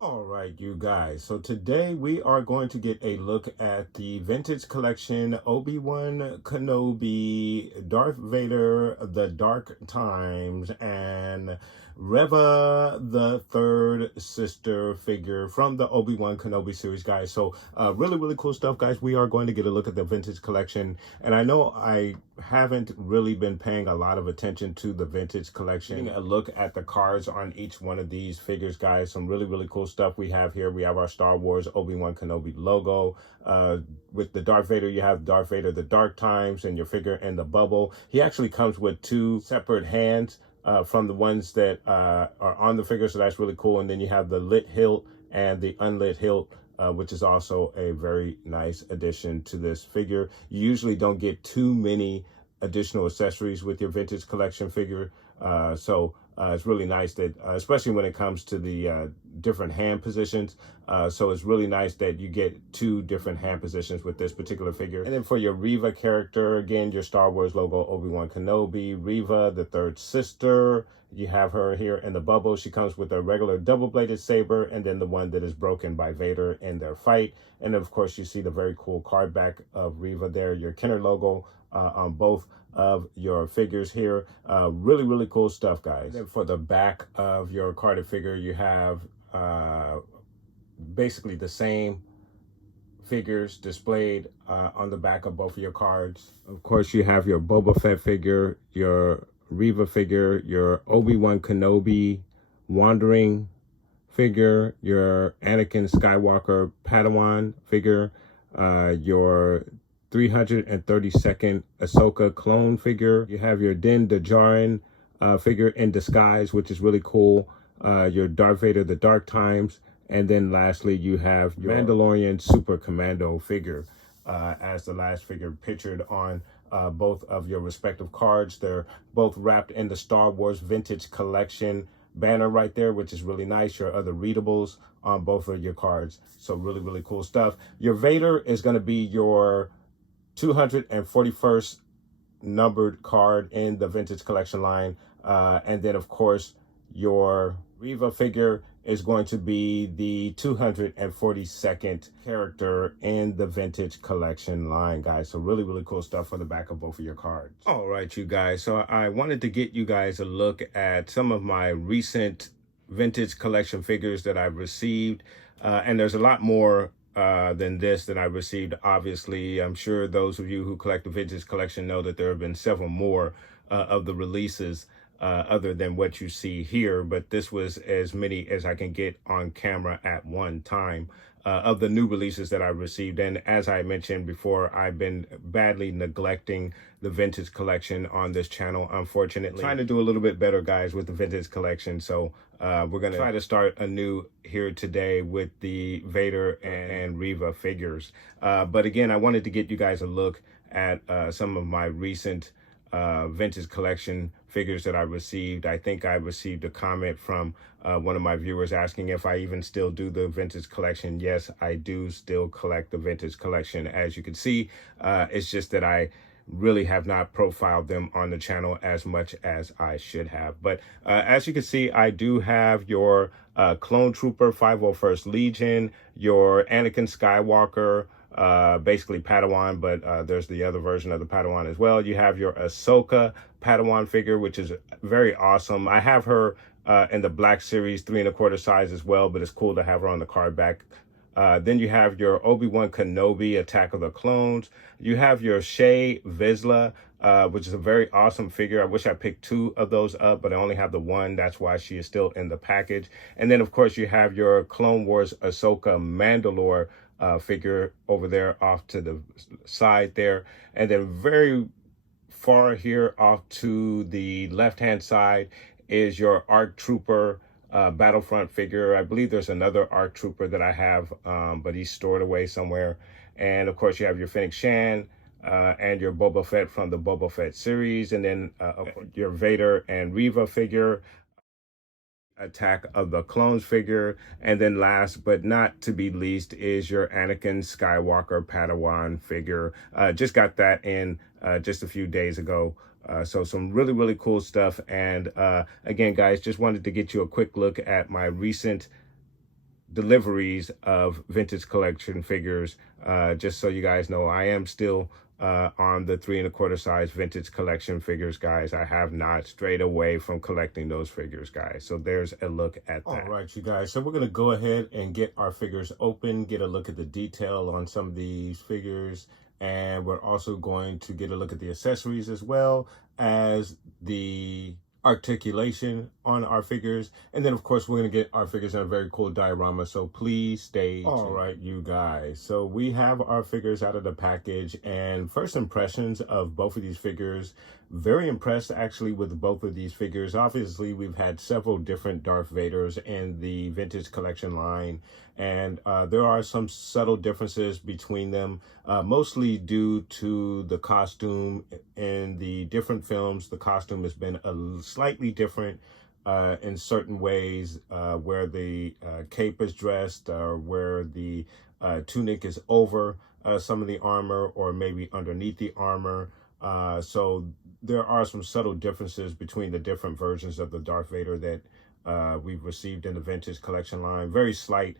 All right, you guys. So today we are going to get a look at the vintage collection Obi-Wan Kenobi, Darth Vader, The Dark Times, and Reva, the Third Sister figure from the Obi-Wan Kenobi series, guys. So really cool stuff, guys. We are going to get a look at the vintage collection. And I know I haven't really been paying a lot of attention to the vintage collection. Getting a look at the cards on each one of these figures, guys. Some really cool stuff we have here. We have our Star Wars Obi-Wan Kenobi logo. With the Darth Vader, you have Darth Vader the Dark Times and your figure in the bubble. He actually comes with two separate hands from the ones that are on the figure, so that's really cool. And then you have the lit hilt and the unlit hilt, which is also a very nice addition to this figure. You usually don't get too many additional accessories with your vintage collection figure, so it's really nice that, especially when it comes to the different hand positions. So it's really nice that you get two different hand positions with this particular figure. And then for your Reva character, again, your Star Wars logo, Obi-Wan Kenobi, Reva, the Third Sister. You have her here in the bubble. She comes with a regular double-bladed saber, and then the one that is broken by Vader in their fight. And of course, you see the very cool card back of Reva there, your Kenner logo on both of your figures here. Really cool stuff, guys. And for the back of your carded figure, you have basically the same figures displayed on the back of both of your cards. Of course, you have your Boba Fett figure, your Reva figure, your Obi-Wan Kenobi wandering figure, your Anakin Skywalker Padawan figure, your 332nd Ahsoka clone figure. You have your Din Djarin figure in disguise, which is really cool. Your Darth Vader the Dark Times. And then lastly, you have your Mandalorian Super Commando figure as the last figure pictured on both of your respective cards. They're both wrapped in the Star Wars Vintage Collection banner right there, which is really nice. Your other readables on both of your cards. So really cool stuff. Your Vader is going to be your 241st numbered card in the Vintage Collection line. And then, of course, your Reva figure is going to be the 242nd character in the Vintage Collection line, guys. So really cool stuff for the back of both of your cards. All right, you guys. So I wanted to get you guys a look at some of my recent Vintage Collection figures that I've received. And there's a lot more than this that I received. Obviously, I'm sure those of you who collect the Vintage Collection know that there have been several more of the releases other than what you see here, but this was as many as I can get on camera at one time of the new releases that I received. And as I mentioned before, I've been badly neglecting the Vintage Collection on this channel, unfortunately. Trying to do a little bit better, guys, with the Vintage Collection. So we're going to try to start anew here today with the Vader and Reva figures. But again, I wanted to get you guys a look at some of my recent Vintage Collection figures that I received. I think I received a comment from one of my viewers asking if I even still do the Vintage Collection. Yes, I do still collect the Vintage Collection. As you can see, it's just that I really have not profiled them on the channel as much as I should have. But as you can see, I do have your Clone Trooper 501st Legion, your Anakin Skywalker, basically Padawan, but there's the other version of the Padawan as well. You have your Ahsoka Padawan figure, which is very awesome. I have her in the Black Series 3 1/4 size as well, but it's cool to have her on the card back. Then you have your Obi-Wan Kenobi Attack of the Clones. You have your Shay Vizsla, which is a very awesome figure. I wish I picked two of those up, but I only have the one. That's why she is still in the package. And then, of course, you have your Clone Wars Ahsoka Mandalore figure over there off to the side there. And then very far here off to the left-hand side is your ARC Trooper Battlefront figure. I believe there's another ARC Trooper that I have, but he's stored away somewhere. And of course, you have your Fennec Shan and your Boba Fett from the Boba Fett series, and then your Vader and Reva figure, Attack of the Clones figure, and then last but not to be least is your Anakin Skywalker Padawan figure. Just got that in just a few days ago. So some really cool stuff. And again, guys, just wanted to get you a quick look at my recent deliveries of vintage collection figures, just so you guys know I am still on the 3 1/4 size vintage collection figures, guys. I have not strayed away from collecting those figures, guys. So there's a look at that. All right, you guys. So we're going to go ahead and get our figures open, get a look at the detail on some of these figures. And we're also going to get a look at the accessories as well as the articulation on our figures. And then of course we're going to get our figures in a very cool diorama, so please stay tuned. All right, you guys, so we have our figures out of the package, and first impressions of both of these figures, very impressed actually with both of these figures. Obviously we've had several different Darth Vaders in the vintage collection line, and there are some subtle differences between them, mostly due to the costume. In the different films, the costume has been slightly different in certain ways, where the cape is dressed, or where the tunic is over some of the armor, or maybe underneath the armor. So there are some subtle differences between the different versions of the Darth Vader that we've received in the vintage collection line. Very slight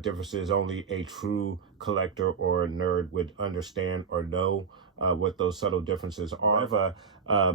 differences. Only a true collector or a nerd would understand or know what those subtle differences are. Reva,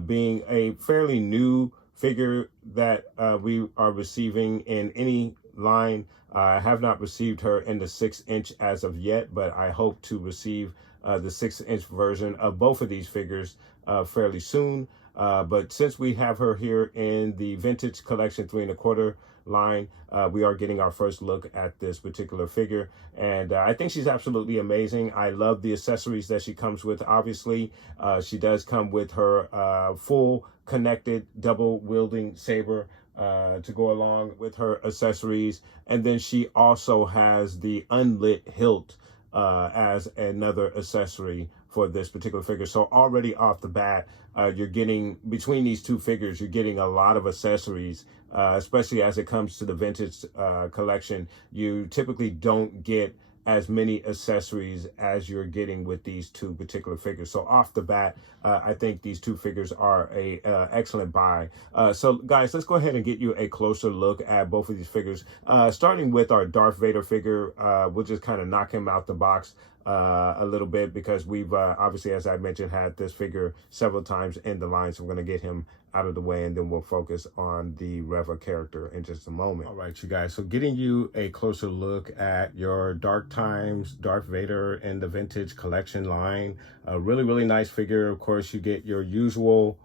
being a fairly new figure that we are receiving in any line. I have not received her in the 6-inch as of yet, but I hope to receive the 6-inch version of both of these figures fairly soon. But since we have her here in the vintage collection 3 1/4 line, we are getting our first look at this particular figure, and I think she's absolutely amazing. I love the accessories that she comes with. Obviously, she does come with her full connected double wielding saber to go along with her accessories, and then she also has the unlit hilt as another accessory for this particular figure. So already off the bat, you're getting, between these two figures, you're getting a lot of accessories, especially as it comes to the vintage collection. You typically don't get as many accessories as you're getting with these two particular figures. So off the bat, I think these two figures are a excellent buy. So guys, let's go ahead and get you a closer look at both of these figures. Starting with our Darth Vader figure, we'll just kind of knock him out the box a little bit, because we've obviously, as I mentioned, had this figure several times in the line. So we're going to get him out of the way, and then we'll focus on the Reva character in just a moment. All right, you guys, so getting you a closer look at your Dark Times Darth Vader in the vintage collection line. A really nice figure. Of course, you get your usual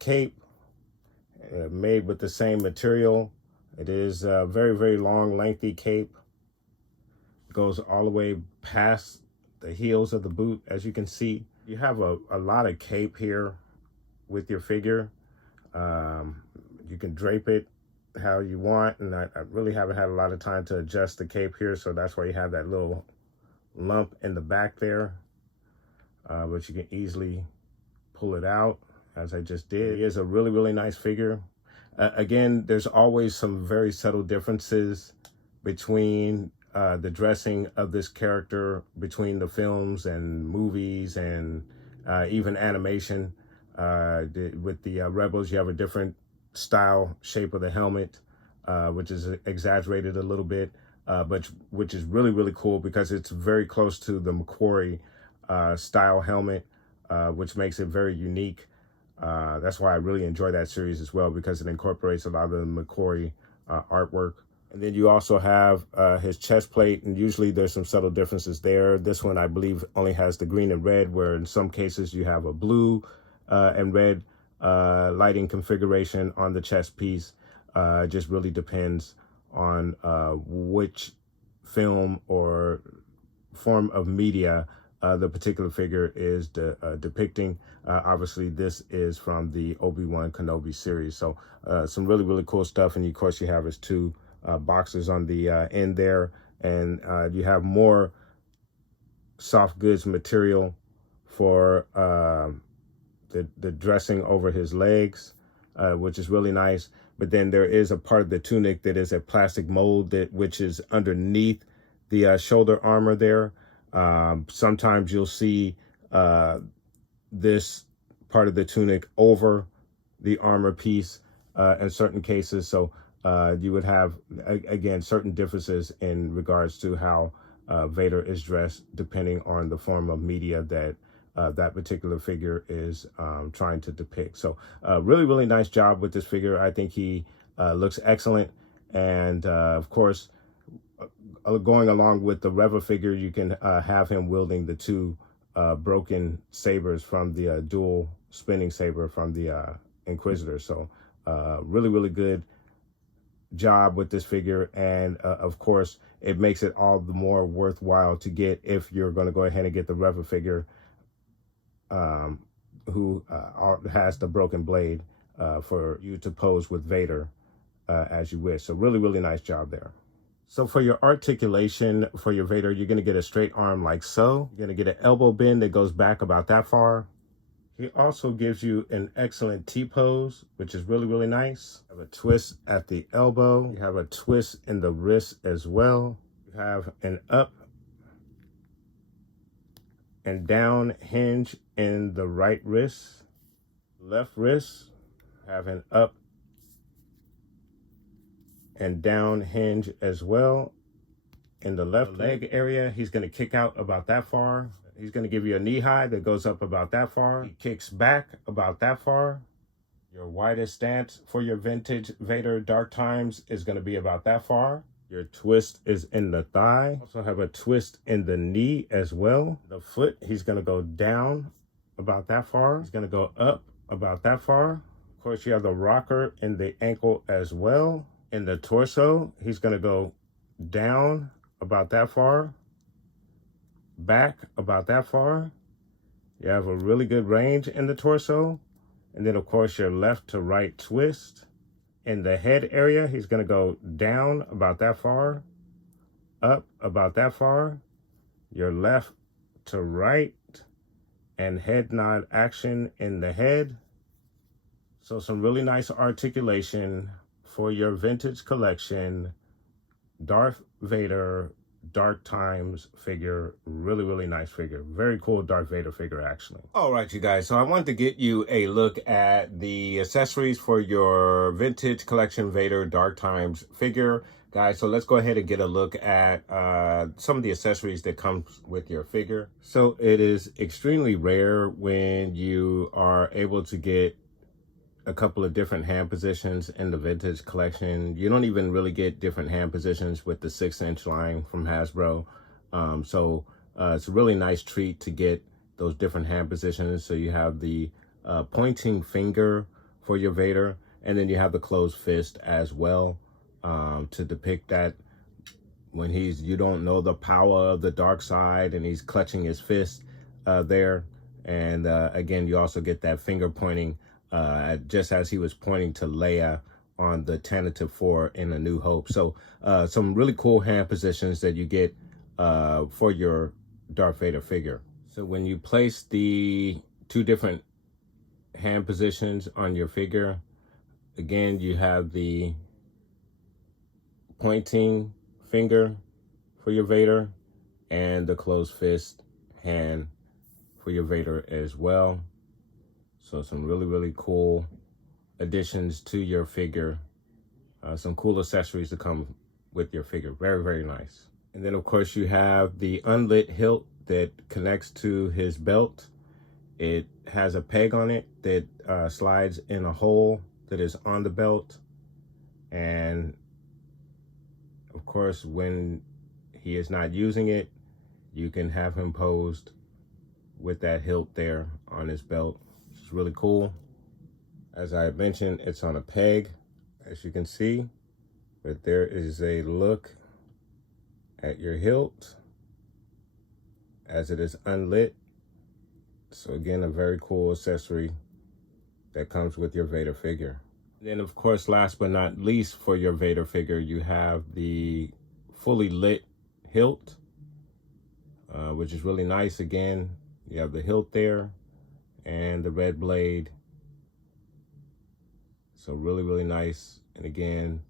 cape made with the same material. It is a very long, lengthy cape. It goes all the way past the heels of the boot. As you can see, you have a lot of cape here with your figure. You can drape it how you want, and I really haven't had a lot of time to adjust the cape here, so that's why you have that little lump in the back there, but you can easily pull it out, as I just did. It is a really nice figure. Again, there's always some very subtle differences between the dressing of this character between the films and movies, and even animation. With the Rebels, you have a different style, shape of the helmet, which is exaggerated a little bit, but which is really cool, because it's very close to the McQuarrie style helmet, which makes it very unique. That's why I really enjoy that series as well, because it incorporates a lot of the McQuarrie artwork. And then you also have his chest plate, and usually there's some subtle differences there. This one, I believe, only has the green and red, where in some cases you have a blue and red lighting configuration on the chest piece. It just really depends on which film or form of media the particular figure is depicting. Obviously, this is from the Obi-Wan Kenobi series. So some really, really cool stuff. And of course, you have his two boxes on the end there. And you have more soft goods material for the dressing over his legs, which is really nice. But then there is a part of the tunic that is a plastic mold which is underneath the shoulder armor there. Sometimes you'll see this part of the tunic over the armor piece in certain cases. So you would have, again, certain differences in regards to how Vader is dressed, depending on the form of media that that particular figure is trying to depict. So really, really nice job with this figure. I think he looks excellent. And of course, going along with the Reva figure, you can have him wielding the two broken sabers from the dual spinning saber from the Inquisitor. So really, really good job with this figure. And of course, it makes it all the more worthwhile to get if you're going to go ahead and get the Reva figure who has the broken blade for you to pose with Vader as you wish. So really, really nice job there. So for your articulation for your Vader, you're going to get a straight arm like so. You're going to get an elbow bend that goes back about that far. He also gives you an excellent T-pose, which is really, really nice. You have a twist at the elbow. You have a twist in the wrist as well. You have an up and down hinge in the right wrist. Left wrist, have an up and down hinge as well. In the left leg area, he's going to kick out about that far. He's going to give you a knee high that goes up about that far. He kicks back about that far. Your widest stance for your vintage Vader Dark Times is going to be about that far. Your twist is in the thigh. Also have a twist in the knee as well. The foot, he's going to go down about that far. He's going to go up about that far. Of course, you have the rocker in the ankle as well. In the torso, he's going to go down about that far, back about that far. You have a really good range in the torso. And then, of course, your left to right twist. In the head area, he's going to go down about that far, up about that far. Your left to right and head nod action in the head. So some really nice articulation for your vintage collection Darth Vader Dark Times figure. Really, really nice figure. Very cool Darth Vader figure, actually. All right, you guys. So I wanted to get you a look at the accessories for your vintage collection Vader Dark Times figure, guys. So let's go ahead and get a look at some of the accessories that comes with your figure. So it is extremely rare when you are able to get a couple of different hand positions in the vintage collection. You don't even really get different hand positions with the 6-inch line from Hasbro. So it's a really nice treat to get those different hand positions. So you have the pointing finger for your Vader, and then you have the closed fist as well to depict that when you don't know the power of the dark side and he's clutching his fist there. And again, you also get that finger pointing just as he was pointing to Leia on the Tentative 4 in A New Hope. So some really cool hand positions that you get for your Darth Vader figure. So when you place the two different hand positions on your figure, again, you have the pointing finger for your Vader and the closed fist hand for your Vader as well. So some really, really cool additions to your figure. Some cool accessories to come with your figure. Very, very nice. And then, of course, you have the unlit hilt that connects to his belt. It has a peg on it that slides in a hole that is on the belt. And, of course, when he is not using it, you can have him posed with that hilt there on his belt. It's really cool. As I mentioned, it's on a peg, as you can see, but there is a look at your hilt as it is unlit. So again, a very cool accessory that comes with your Vader figure. Then of course, last but not least, for your Vader figure, you have the fully lit hilt, which is really nice. Again, you have the hilt there and the red blade. So really, really nice. And again,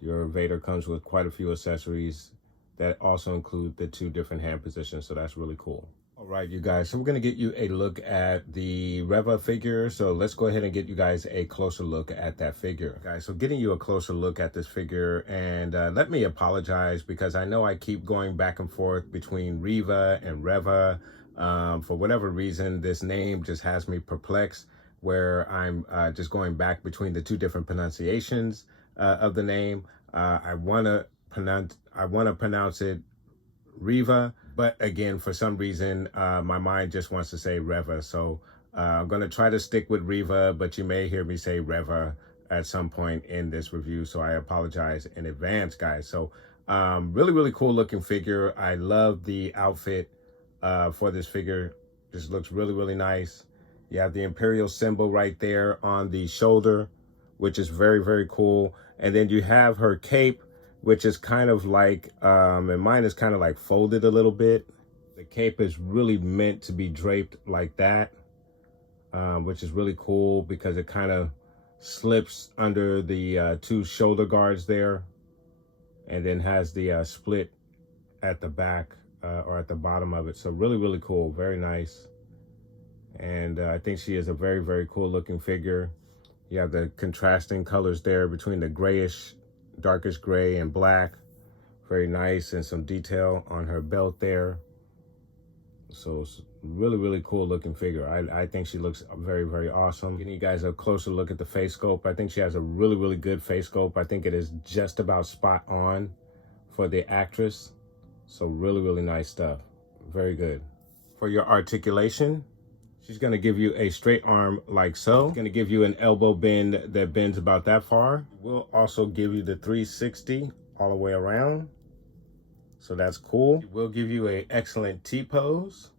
your Vader comes with quite a few accessories that also include the 2 different hand positions. So that's really cool. All right, you guys, so we're going to get you a look at the Reva figure. So let's go ahead and get you guys a closer look at that figure. Guys, so getting you a closer look at this figure, and let me apologize because I know I keep going back and forth between Reva and Reva. For whatever reason, this name just has me perplexed, where I'm just going back between the 2 different pronunciations of the name. I want to pronounce it Reva, but again, for some reason, my mind just wants to say Reva. So I'm going to try to stick with Reva, but you may hear me say Reva at some point in this review. So I apologize in advance, guys. So really, really cool looking figure. I love the outfit for this figure. This looks really, really nice. You have the Imperial symbol right there on the shoulder, which is very, very cool. And then you have her cape, which is kind of like, and mine is kind of like folded a little bit. The cape is really meant to be draped like that, which is really cool because it kind of slips under the 2 shoulder guards there, and then has the split at the back or at the bottom of it. So really, really cool, very nice. And I think she is a very, very cool looking figure. You have the contrasting colors there between the grayish, darkish gray and black. Very nice, and some detail on her belt there. So it's really, really cool looking figure. I think she looks very, very awesome. Giving you guys a closer look at the face sculpt. I think she has a really, really good face sculpt. I think it is just about spot on for the actress. So really, really nice stuff. Very good. For your articulation, she's going to give you a straight arm like so. She's going to give you an elbow bend that bends about that far. We'll also give you the 360 all the way around. So that's cool. It will give you an excellent T-pose.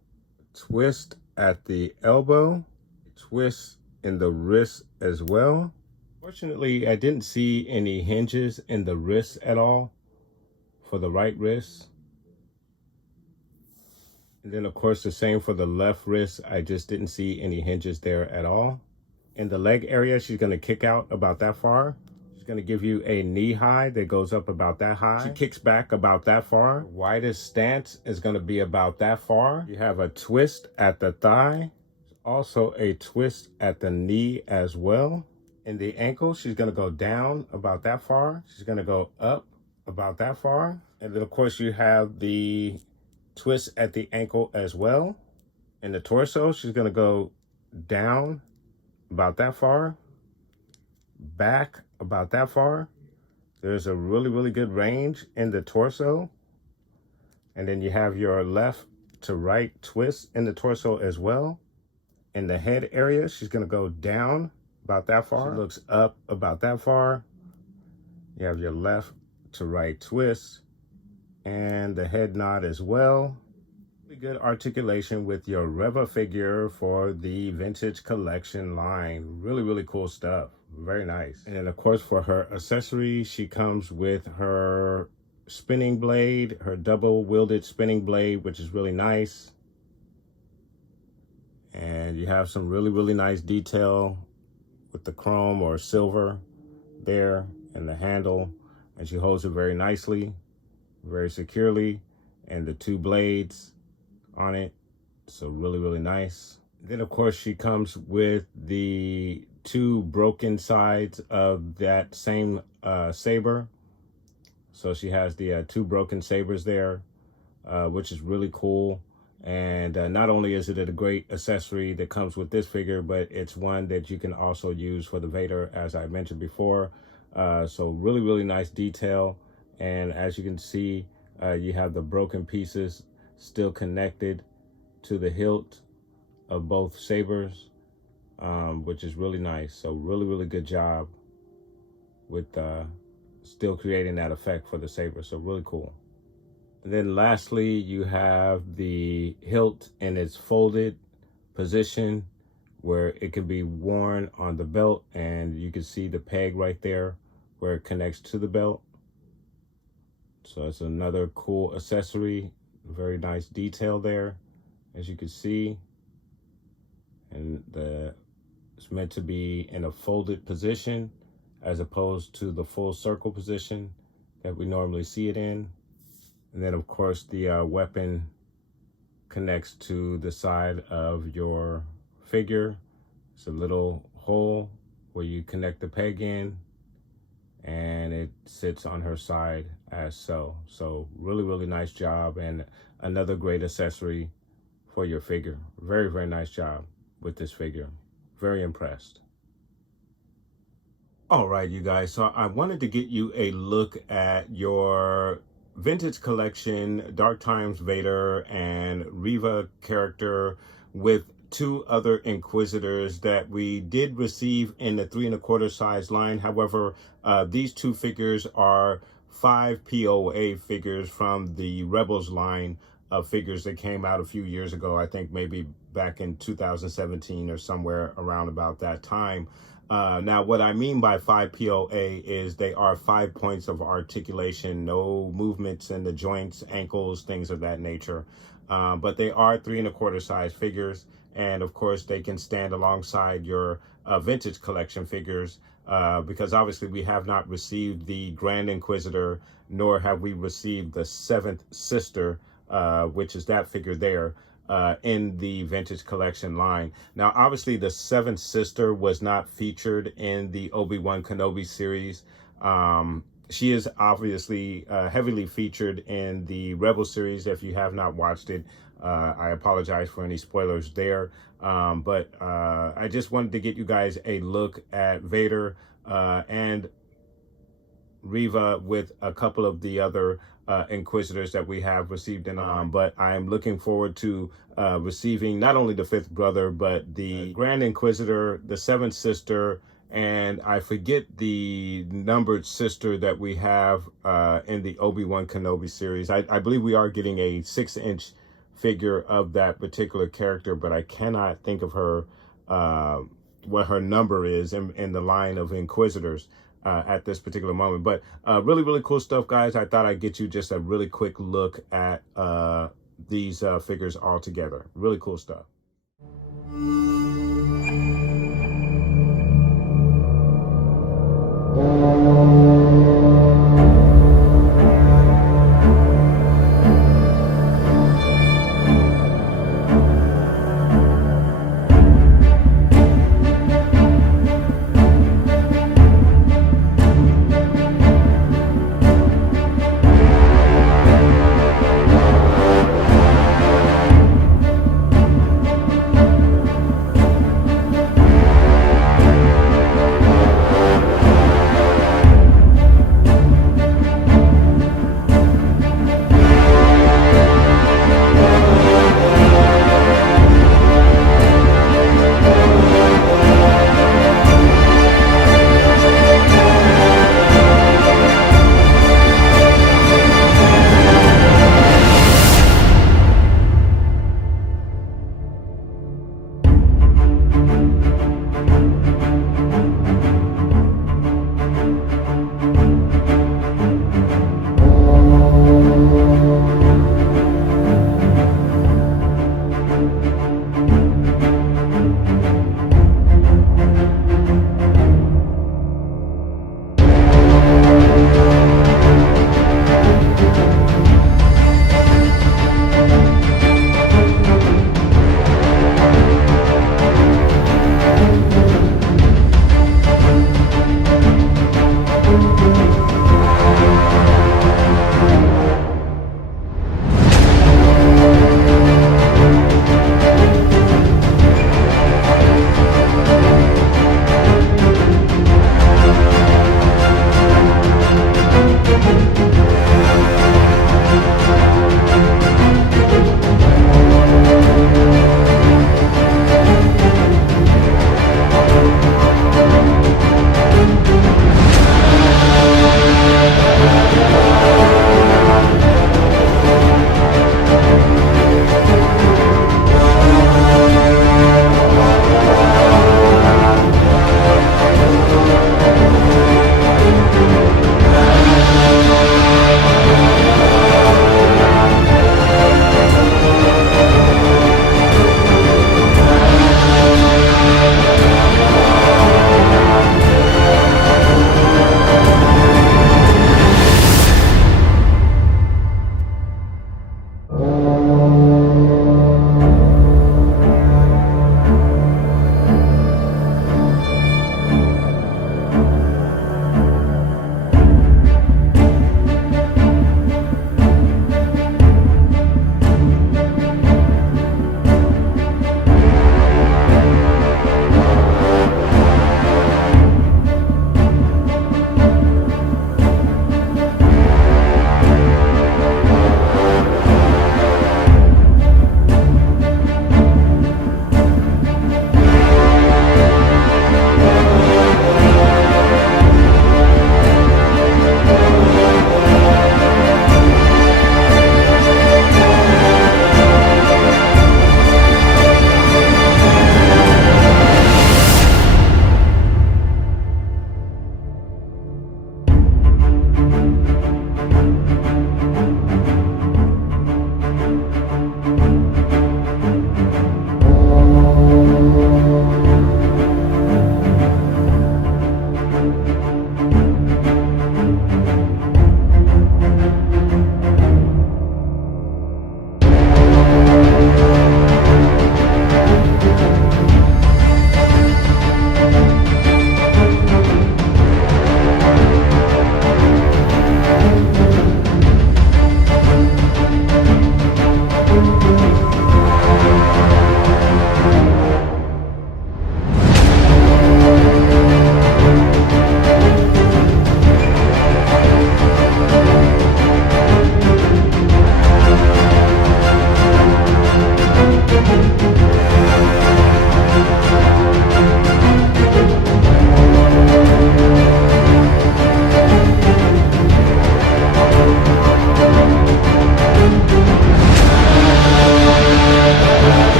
Twist at the elbow. Twist in the wrist as well. Fortunately, I didn't see any hinges in the wrist at all for the right wrist. And then, of course, the same for the left wrist. I just didn't see any hinges there at all. In the leg area, she's going to kick out about that far. She's going to give you a knee high that goes up about that high. She kicks back about that far. The widest stance is going to be about that far. You have a twist at the thigh. Also a twist at the knee as well. In the ankle, she's going to go down about that far. She's going to go up about that far. And then, of course, you have the twist at the ankle as well. In the torso, she's going to go down about that far, back about that far. There's a really, really good range in the torso. And then you have your left to right twist in the torso as well. In the head area, she's going to go down about that far. She looks up about that far. You have your left to right twist and the head nod as well. Really good articulation with your Reva figure for the vintage collection line. Really, really cool stuff. Very nice. And then, of course, for her accessory, she comes with her spinning blade, her double-wielded spinning blade, which is really nice. And you have some really, really nice detail with the chrome or silver there and the handle. And she holds it very nicely, very securely, and the 2 blades on it. So really, really nice. Then, of course, she comes with the 2 broken sides of that same saber. So she has the 2 broken sabers there, which is really cool. And not only is it a great accessory that comes with this figure, but it's one that you can also use for the Vader, as I mentioned before. So really, really nice detail. And as you can see, you have the broken pieces still connected to the hilt of both sabers, which is really nice. So really, really good job with still creating that effect for the saber. So really cool. And then lastly, you have the hilt in its folded position where it can be worn on the belt, and you can see the peg right there where it connects to the belt. So it's another cool accessory, very nice detail there, as you can see. And it's meant to be in a folded position as opposed to the full circle position that we normally see it in. And then of course the weapon connects to the side of your figure. It's a little hole where you connect the peg in, and it sits on her side as so. So really, really nice job, and another great accessory for your figure. Very, very nice job with this figure. Very impressed. All right, you guys, so I wanted to get you a look at your vintage collection Dark Times Vader and Reva character with two other Inquisitors that we did receive in the 3 1/4 size line. However, these two figures are 5 POA figures from the Rebels line of figures that came out a few years ago. I think maybe back in 2017 or somewhere around about that time. Now, what I mean by 5 POA is they are 5 points of articulation, no movements in the joints, ankles, things of that nature. But they are 3 1/4 size figures. And of course, they can stand alongside your vintage collection figures because obviously we have not received the Grand Inquisitor, nor have we received the 7th Sister, which is that figure there. In the vintage collection line. Now, obviously, the 7th Sister was not featured in the Obi-Wan Kenobi series. She is obviously heavily featured in the Rebel series. If you have not watched it, I apologize for any spoilers there. But I just wanted to get you guys a look at Vader and Reva with a couple of the other Inquisitors that we have received in but I'm looking forward to receiving not only the 5th brother, but the Grand Inquisitor, the 7th Sister, and I forget the numbered sister that we have in the Obi-Wan Kenobi series. I believe we are getting a 6-inch figure of that particular character, but I cannot think of her, what her number is in the line of Inquisitors at this particular moment. But really, really cool stuff, guys. I thought I'd get you just a really quick look at these figures all together. Really cool stuff.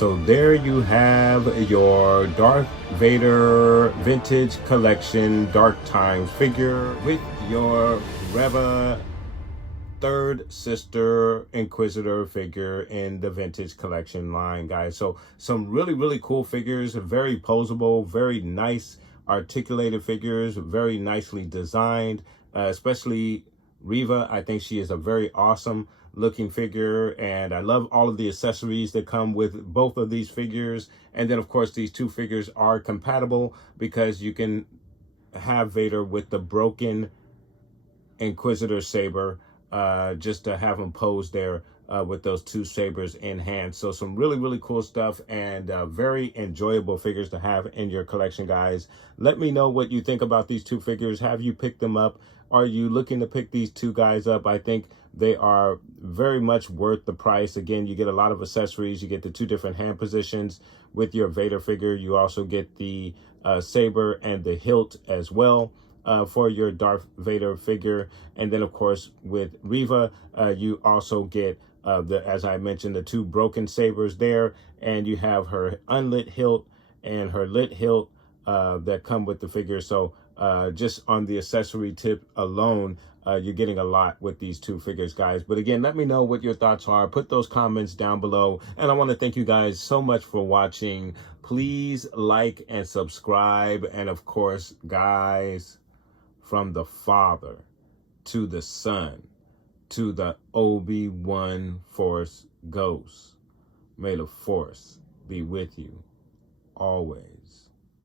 so there you have your Darth Vader Vintage Collection Dark Times figure with your Reva Third Sister Inquisitor figure in the Vintage Collection line, guys. So some really cool figures, very posable, very nice articulated figures, very nicely designed, especially Reva. I think she is a very awesome looking figure, and I love all of the accessories that come with both of these figures. And then of course these two figures are compatible because you can have Vader with the broken Inquisitor saber, just to have him pose there with those two sabers in hand. So some really cool stuff, and very enjoyable figures to have in your collection, guys. Let me know what you think about these two figures. Have you picked them up? Are you looking to pick these two guys up? I think they are very much worth the price. Again, you get a lot of accessories. You get the two different hand positions with your Vader figure. You also get the saber and the hilt as well for your Darth Vader figure. And then of course with Reva, you also get as I mentioned, the two broken sabers there, and you have her unlit hilt and her lit hilt that come with the figure. So just on the accessory tip alone, you're getting a lot with these two figures, guys. But again, let me know what your thoughts are. Put those comments down below. And I want to thank you guys so much for watching. Please like and subscribe. And of course, guys, from the Father to the Son to the Obi-Wan Force Ghost, may the Force be with you always.